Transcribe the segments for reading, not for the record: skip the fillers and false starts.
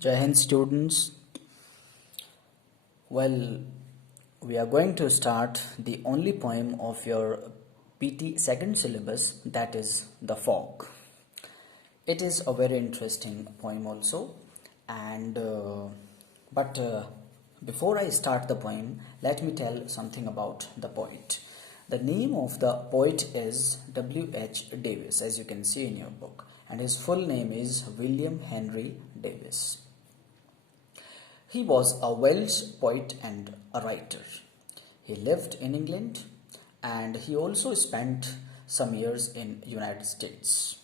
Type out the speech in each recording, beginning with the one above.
Jai Hind students. Well, we are going to start the only poem of your PT second syllabus, that is The Fog. It is a very interesting poem also, and but before I start the poem, let me tell something about the poet. The name of the poet is W.H. Davis, as you can see in your book, and his full name is William Henry Davis. He was a Welsh poet and a writer. He lived in England and he also spent some years in United States.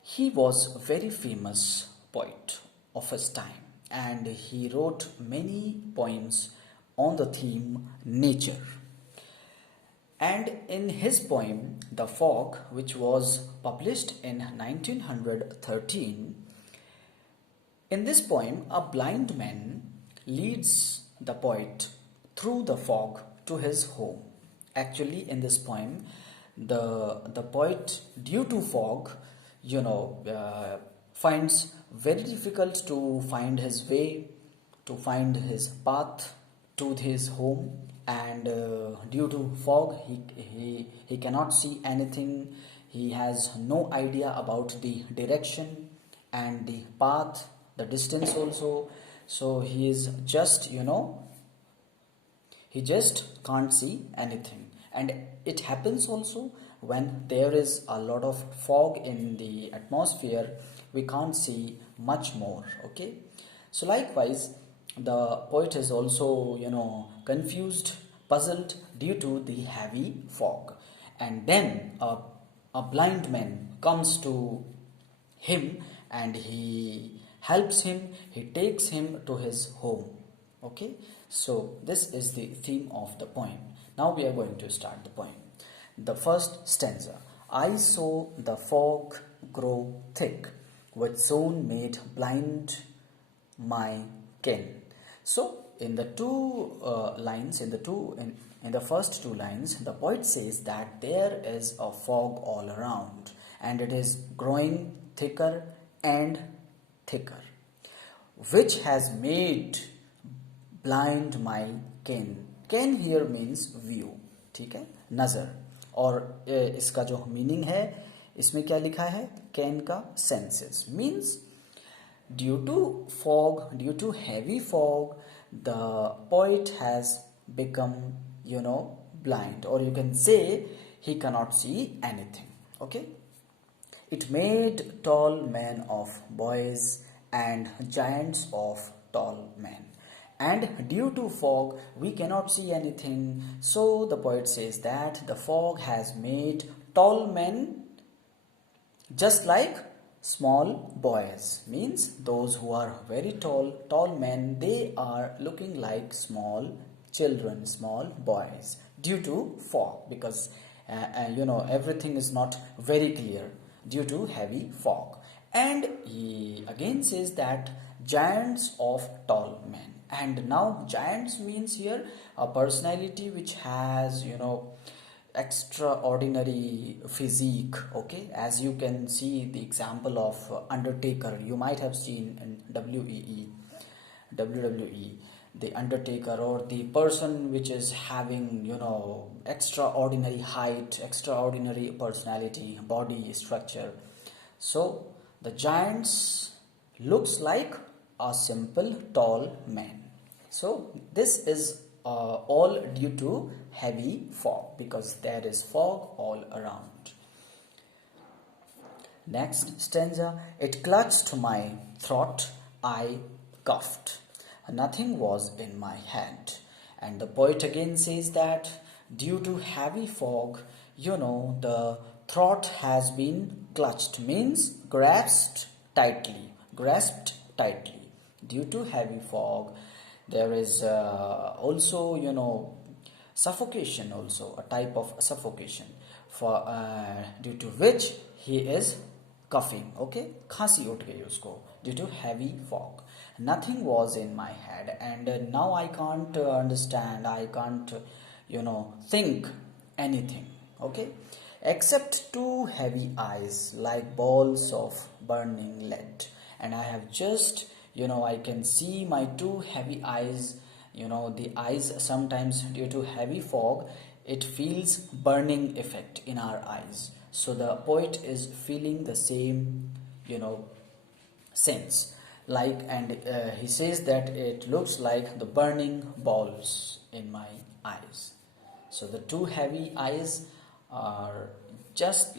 He was a very famous poet of his time and he wrote many poems on the theme nature. And in his poem The Fog, which was published in 1913, in this poem, a blind man leads the poet through the fog to his home. Actually, in this poem, the poet, due to fog, finds very difficult to find his way, to find his path to his home, and due to fog, he cannot see anything. He has no idea about the direction and the path, the distance also. So he is just he just can't see anything. And it happens also when there is a lot of fog in the atmosphere, we can't see much more. Okay, so likewise the poet is also confused, puzzled due to the heavy fog. And then a blind man comes to him and he helps him, he takes him to his home. Okay, so this is the theme of the poem. Now we are going to start the poem. The first stanza: I saw the fog grow thick, which soon made blind my ken. So in the in the first two lines, the poet says that there is a fog all around and it is growing thicker and thicker, which has made blind my ken. Ken here means view, ठीक है, नजर. और इसका जो meaning है, इसमें क्या लिखा है, कैन का senses means due to fog, due to heavy fog, the poet has become blind, or you can say he cannot see anything. Okay, it made tall men of boys and giants of tall men. And due to fog, we cannot see anything. So the poet says that the fog has made tall men just like small boys. Means those who are very tall men, they are looking like small children, small boys, due to fog, because everything is not very clear due to heavy fog. And he again says that giants of tall men. And now giants means here a personality which has extraordinary physique. Okay, as you can see the example of Undertaker, you might have seen in WWE, the Undertaker, or the person which is having extraordinary height, extraordinary personality, body structure. So the giants looks like a simple tall man. So this is all due to heavy fog, because there is fog all around. Next stanza: it clutched my throat, I coughed, nothing was in my head. And the poet again says that due to heavy fog, the throat has been clutched, means grasped tightly. Due to heavy fog, there is also suffocation, also a type of suffocation, for due to which he is coughing. Okay, खांसी उठ गई उसको due to heavy fog. Nothing was in my head, and now I can't understand, I can't think anything. Okay, except two heavy eyes like balls of burning lead, and I have just I can see my two heavy eyes. The eyes, sometimes due to heavy fog, it feels burning effect in our eyes. So the poet is feeling the same, sense, like, and he says that it looks like the burning balls in my eyes. So the two heavy eyes are just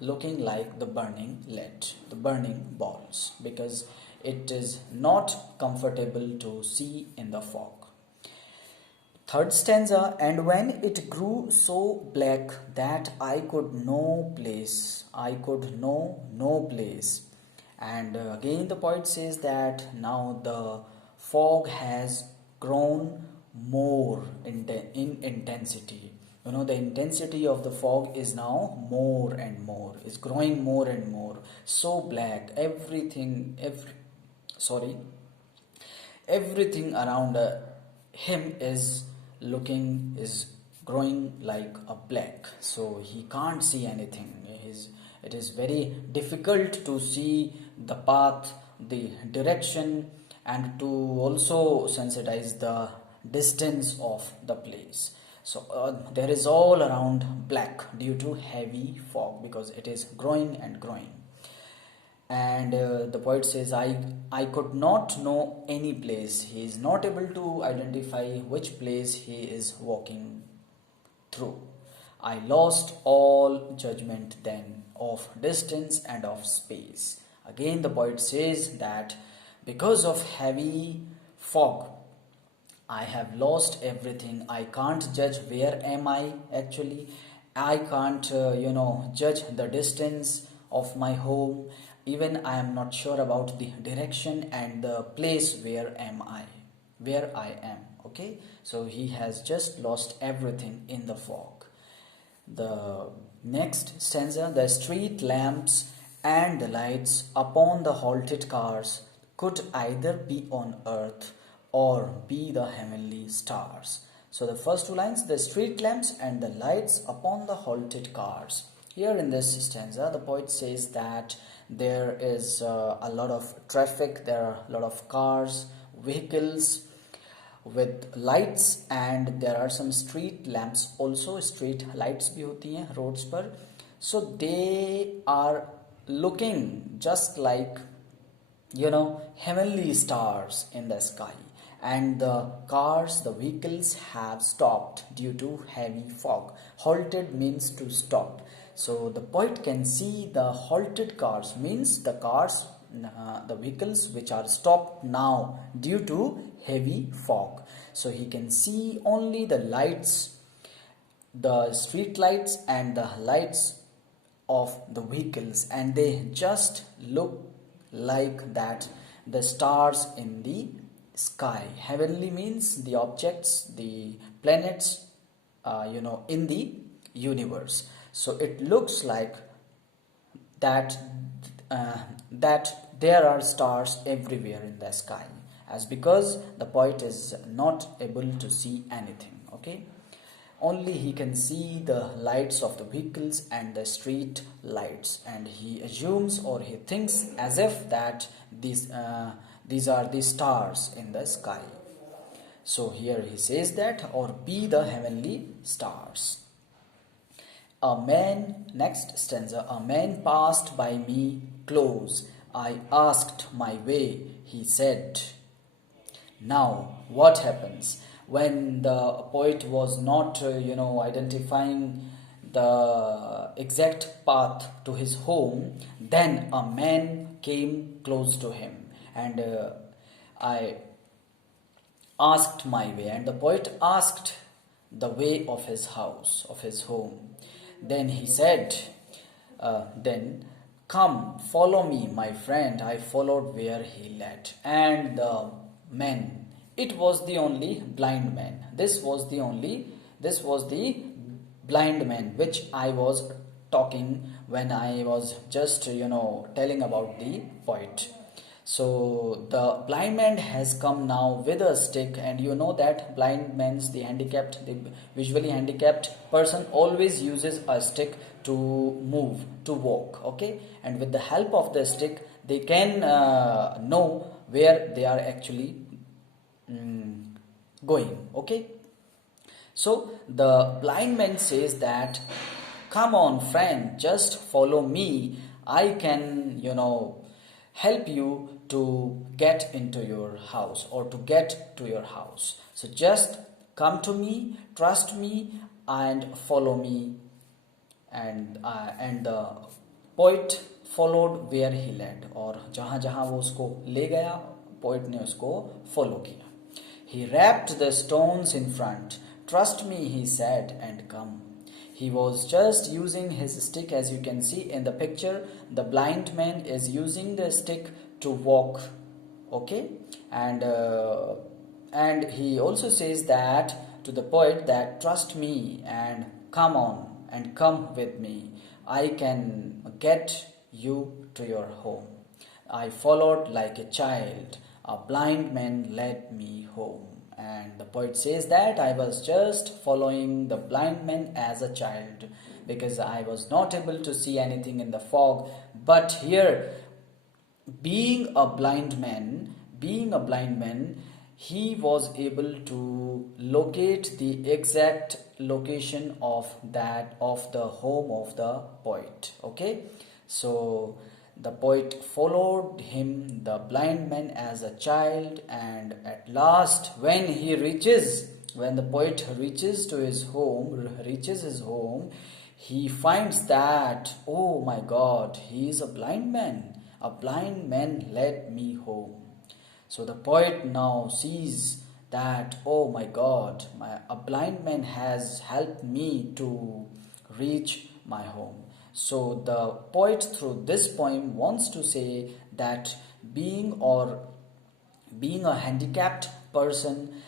looking like the burning lead, the burning balls, because it is not comfortable to see in the fog. Third stanza, and when it grew so black that I could know no place. And again, the poet says that now the fog has grown more in intensity. The intensity of the fog is now more and more, is growing more and more. So black, everything around him is growing like a black, so he can't see anything. It is very difficult to see the path, the direction, and to also sensitize the distance of the place. So there is all around black due to heavy fog, because it is growing and growing. And the poet says, I could not know any place. He is not able to identify which place he is walking through. I lost all judgment then of distance and of space. Again, the poet says that because of heavy fog, I have lost everything. I can't judge where am I actually. I can't, judge the distance of my home. Even I am not sure about the direction and the place where I am. Okay, so he has just lost everything in the fog. The next stanza, the street lamps and the lights upon the halted cars could either be on earth or be the heavenly stars. So the first two lines, the street lamps and the lights upon the halted cars. Here in this stanza, the poet says that there is a lot of traffic, there are a lot of cars, vehicles with lights, and there are some street lamps also. Street lights bhi hoti hain roads par. So they are looking just like, heavenly stars in the sky. And the cars, the vehicles have stopped due to heavy fog. Halted means to stop. So the poet can see the halted cars, means the cars, the vehicles which are stopped now due to heavy fog. So he can see only the lights, the street lights and the lights of the vehicles, and they just look like that, the stars in the sky. Heavenly means the objects, the planets, in the universe. So it looks like that that there are stars everywhere in the sky, as because the poet is not able to see anything. Okay, only he can see the lights of the vehicles and the street lights, and he assumes or he thinks as if that these are the stars in the sky. So here he says that, or be the heavenly stars. Next stanza, a man passed by me close. I asked my way, he said. Now, what happens when the poet was not, identifying the exact path to his home? Then a man came close to him, and I asked my way, and the poet asked the way of his house, of his home. Then he said, then, come, follow me, my friend. I followed where he led. And the man, it was the only blind man. This was the blind man which I was talking when I was just, telling about the poet. So the blind man has come now with a stick, and you know that blind man's, the visually handicapped person always uses a stick to move, to walk. Okay, and with the help of the stick they can know where they are actually mm, going. Okay, so the blind man says that, come on, friend, just follow me. I can, help you to get into your house or to get to your house. So just come to me, trust me, and follow me. And the poet followed where he led, और जहाँ जहाँ वो उसको ले गया poet ने उसको follow किया. He rapped the stones in front. Trust me, he said, and come. He was just using his stick, as you can see in the picture. The blind man is using the stick to walk. Okay, and he also says that to the poet that trust me and come on and come with me. I can get you to your home. I followed like a child. A blind man led me home. And the poet says that I was just following the blind man as a child because I was not able to see anything in the fog. But here, being a blind man, he was able to locate the exact location of the home of the poet. Okay, so the poet followed him, the blind man, as a child, and at last when the poet reaches his home, he finds that, oh my God, he is a blind man. A blind man led me home. So the poet now sees that, oh my God, a blind man has helped me to reach my home. So the poet through this poem wants to say that being a handicapped person,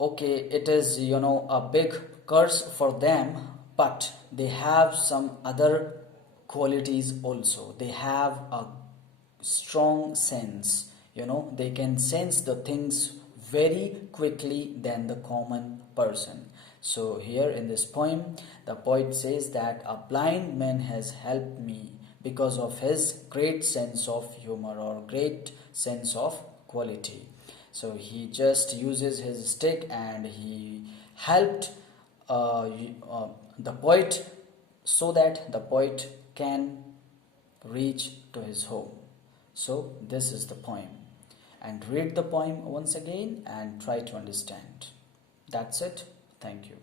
okay, it is a big curse for them, but they have some other qualities also. They have a strong sense, they can sense the things very quickly than the common person. So here in this poem, the poet says that a blind man has helped me because of his great sense of humor or great sense of quality. So he just uses his stick and he helped the poet so that the poet can reach to his home. So this is the poem. And read the poem once again and try to understand. That's it. Thank you.